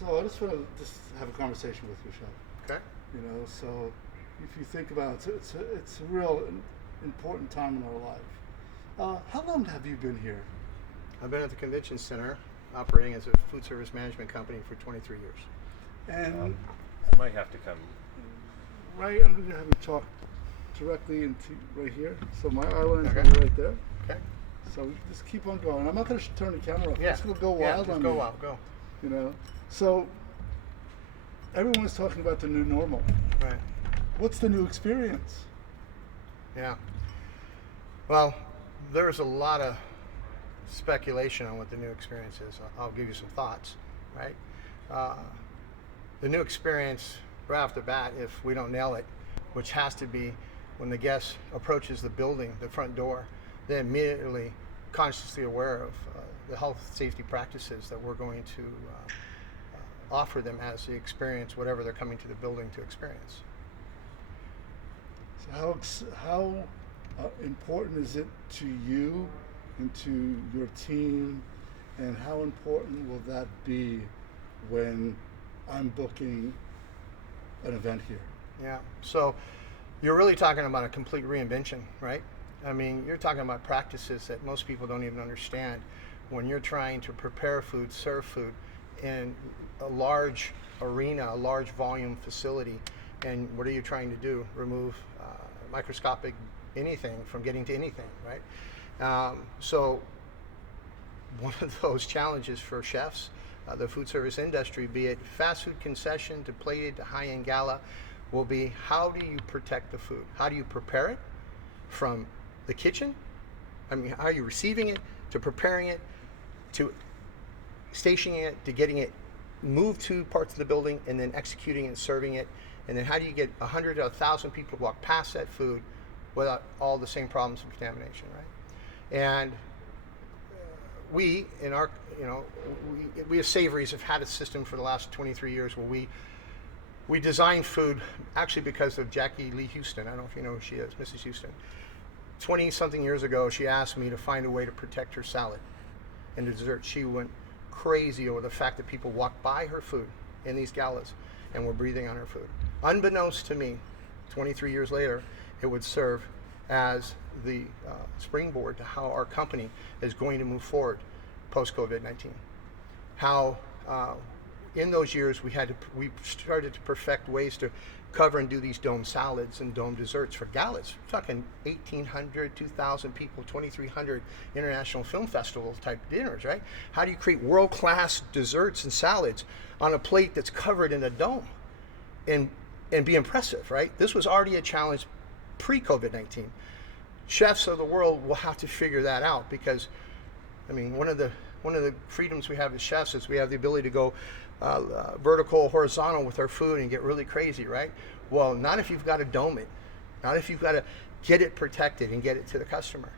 So I just want to just have a conversation with you, Chef. Okay. You know, so if you think about it, it's a real important time in our life. How long have you been here? I've been at the convention center operating as a food service management company for 23 years. And I might have to come. right, I'm going to have you talk directly into right here. So my eye line's Okay. going to be right there. Okay. So just keep on going. I'm not going to turn the camera off. Yeah. It's going to go Yeah, wild just on go me. wild. Go. You know. So everyone's talking about the new normal. Right. What's the new experience? Yeah. Well, there's a lot of speculation on what the new experience is. I'll give you some thoughts, right? The new experience, right off the bat, if we don't nail it, which has to be when the guest approaches the building, the front door, they're immediately consciously aware of the health safety practices that we're going to offer them as the experience, whatever they're coming to the building to experience. So how important is it to you and to your team, and how important will that be when I'm booking an event here? Yeah. So you're really talking about a complete reinvention, right? I mean, you're talking about practices that most people don't even understand when you're trying to prepare food, serve food in a large arena, a large volume facility. And what are you trying to do? Remove microscopic anything from getting to anything, right? So one of those challenges for chefs, the food service industry, be it fast food concession to plated to high-end gala, will be how do you protect the food? How do you prepare it from the kitchen? I mean, how are you receiving it, to preparing it, to stationing it, to getting it moved to parts of the building, and then executing and serving it? And then how do you get 100 to 1,000 people to walk past that food without all the same problems of contamination, right? And we, in our, we as Savoury's have had a system for the last 23 years where we design food actually because of Jackie Lee Houston. I don't know if you know who she is, Mrs. Houston. 20-something years ago, she asked me to find a way to protect her salad and the dessert. She went crazy over the fact that people walked by her food in these galas and were breathing on her food. Unbeknownst to me, 23 years later, it would serve as the springboard to how our company is going to move forward post-COVID-19. How in those years we started to perfect ways to cover and do these dome salads and dome desserts for galas. We're talking 1,800, 2,000 people, 2,300 international film festival type dinners, right? How do you create world-class desserts and salads on a plate that's covered in a dome and be impressive, right? This was already a challenge pre-COVID-19. Chefs of the world will have to figure that out because, I mean, one of the freedoms we have as chefs is we have the ability to go vertical, horizontal with our food and get really crazy, right? Well, not if you've got to dome it, not if you've got to get it protected and get it to the customer.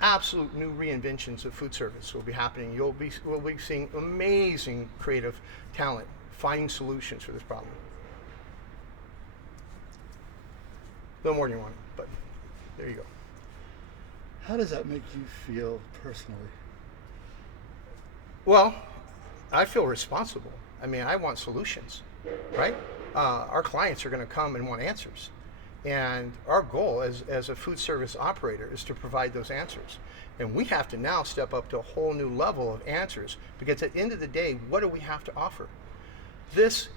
Absolute new reinventions of food service will be happening. We'll be seeing amazing creative talent finding solutions for this problem. A little more than you want, but there you go. How does that make you feel personally? Well, I feel responsible. I mean, I want solutions, right? Our clients are going to come and want answers. And our goal as a food service operator is to provide those answers. And we have to now step up to a whole new level of answers because at the end of the day, what do we have to offer? This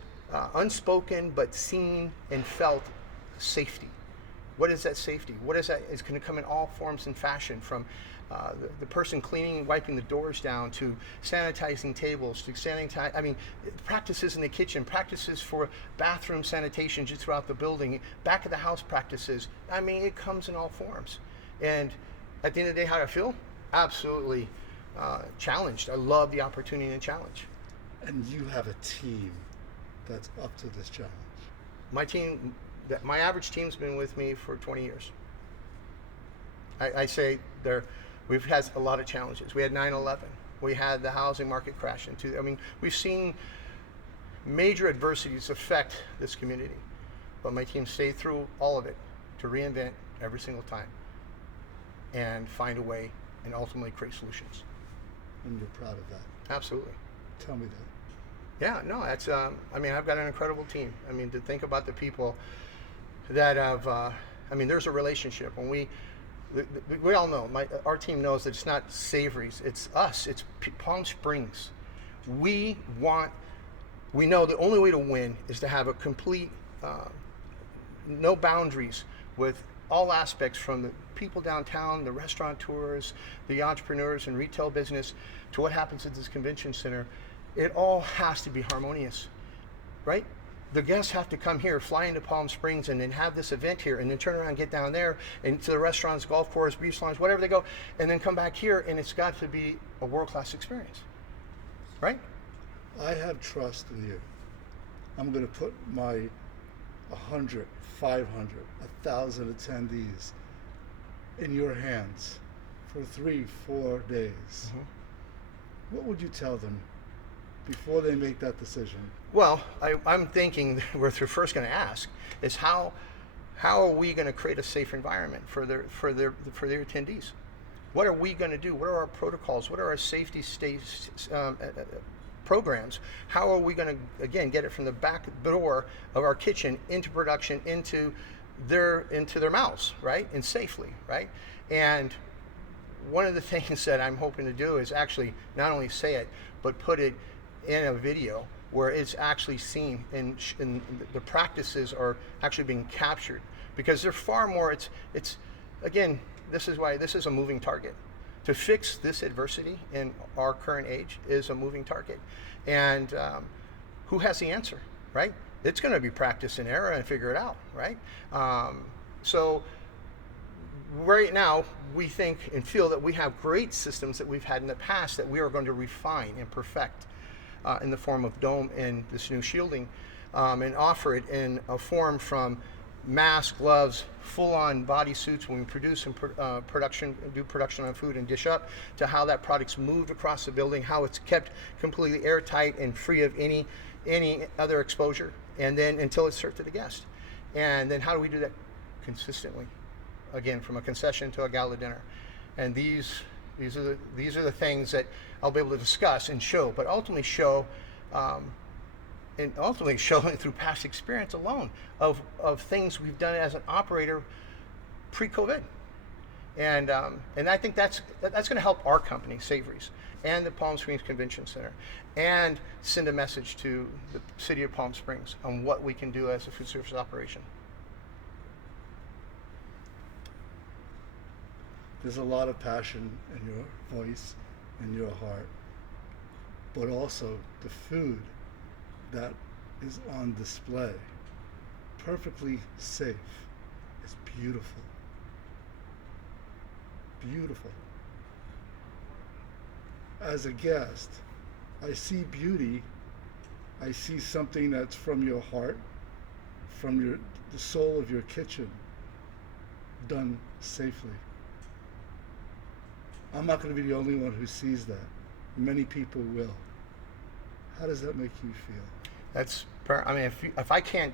unspoken but seen and felt safety. What is that safety? What is that? It's going to come in all forms and fashion, from the person cleaning and wiping the doors down to sanitizing tables to practices in the kitchen, practices for bathroom sanitation just throughout the building, back of the house practices. I mean, it comes in all forms. And at the end of the day, how do I feel? Absolutely challenged. I love the opportunity and challenge. And you have a team that's up to this challenge. My average team's been with me for 20 years. I say we've had a lot of challenges. We had 9/11. We had the housing market crash into. I mean, we've seen major adversities affect this community, but my team stayed through all of it to reinvent every single time and find a way and ultimately create solutions. And you're proud of that. Absolutely. Tell me that. Yeah, no, that's. I mean, I've got an incredible team. I mean, to think about the people that have. I mean, there's a relationship. When we all know, our team knows that it's not Savory's, it's us. It's Palm Springs. We want. We know the only way to win is to have a complete, no boundaries with all aspects, from the people downtown, the restaurateurs, the entrepreneurs and retail business, to what happens at this convention center. It all has to be harmonious, right? The guests have to come here, fly into Palm Springs, and then have this event here, and then turn around and get down there, and to the restaurants, golf course, beach salons, whatever they go, and then come back here, and it's got to be a world-class experience, right? I have trust in you. I'm going to put my 100, 500, 1,000 attendees in your hands for 3-4 days. Mm-hmm. What would you tell them before they make that decision? Well, I'm thinking we're first going to ask is how are we going to create a safe environment for their attendees? What are we going to do? What are our protocols? What are our safety programs? How are we going to, again, get it from the back door of our kitchen into production, into their mouths, right? And safely, right? And one of the things that I'm hoping to do is actually not only say it, but put it in a video where it's actually seen, and the practices are actually being captured, because they're far more. It's again, this is why this is a moving target. To fix this adversity in our current age is a moving target, and who has the answer, right? It's going to be practice and error and figure it out, right? So right now we think and feel that we have great systems that we've had in the past that we are going to refine and perfect in the form of dome and this new shielding, and offer it in a form from masks, gloves, full-on body suits when we produce and do production on food and dish up, to how that product's moved across the building, how it's kept completely airtight and free of any other exposure, and then until it's served to the guest. And then how do we do that consistently? Again, from a concession to a gala dinner. And these are the things that I'll be able to discuss and show, but ultimately show through past experience alone of things we've done as an operator pre-COVID. And I think that's going to help our company, Savoury's, and the Palm Springs Convention Center, and send a message to the city of Palm Springs on what we can do as a food service operation. There's a lot of passion in your voice and your heart, but also the food that is on display, perfectly safe, is beautiful. Beautiful. As a guest, I see beauty. I see something that's from your heart, from the soul of your kitchen, done safely. I'm not going to be the only one who sees that. Many people will. How does that make you feel? I mean, if I can't,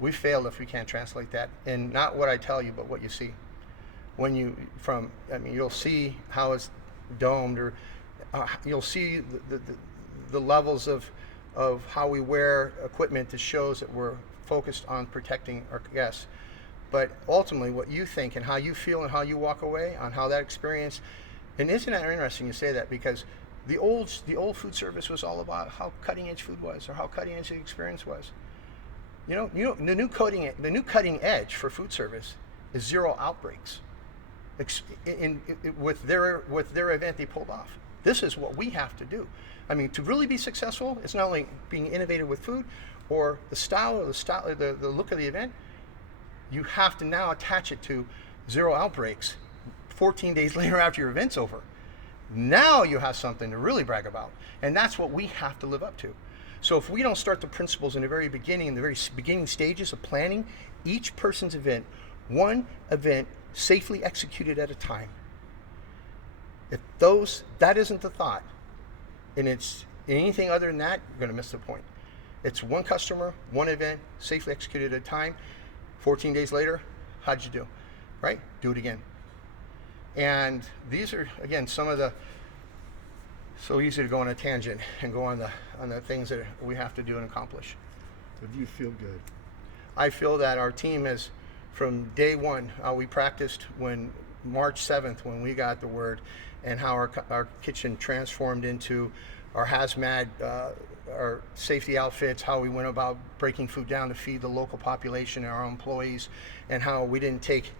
we failed if we can't translate that. And not what I tell you, but what you see. You'll see how it's domed, or you'll see the levels of how we wear equipment that shows that we're focused on protecting our guests. But ultimately, what you think and how you feel and how you walk away on how that experience, and isn't that interesting you say that, because the old food service was all about how cutting edge food was, or how cutting edge the experience was. You know the new cutting edge for food service is zero outbreaks. With their event they pulled off. This is what we have to do. I mean, to really be successful, it's not only being innovative with food or the style or the look of the event. You have to now attach it to zero outbreaks 14 days later after your event's over. Now you have something to really brag about. And that's what we have to live up to. So if we don't start the principles in the very beginning stages of planning each person's event, one event safely executed at a time. If that isn't the thought, and it's anything other than that, you're going to miss the point. It's one customer, one event, safely executed at a time. 14 days later, how'd you do? Right? Do it again. And these are, again, some of the so easy to go on a tangent and go on the things that we have to do and accomplish. But you feel good. I feel that our team has, from day one, we practiced when March 7th when we got the word, and how our kitchen transformed into our hazmat, our safety outfits, how we went about breaking food down to feed the local population and our employees, and how we didn't take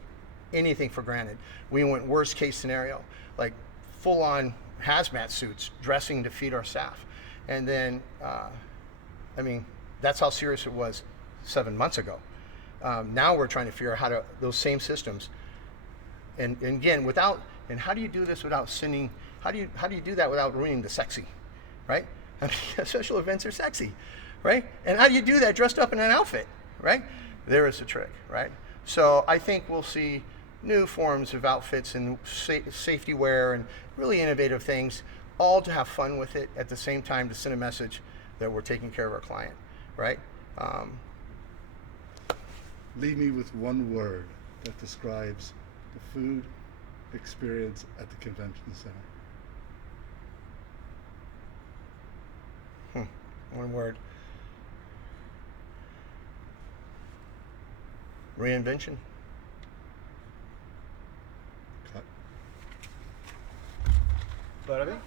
anything for granted. We went worst case scenario, like full on hazmat suits, dressing to feed our staff. And then, I mean, that's how serious it was 7 months ago. Now we're trying to figure out how to, those same systems, and again, without, and how do you do this without sending, how do you do that without ruining the sexy, right? I mean, social events are sexy, right? And how do you do that dressed up in an outfit, right? There is a trick, right? So I think we'll see new forms of outfits and safety wear and really innovative things, all to have fun with it at the same time to send a message that we're taking care of our client, right? Leave me with one word that describes the food experience at the convention center. One word. Reinvention. Cut. Bada bing.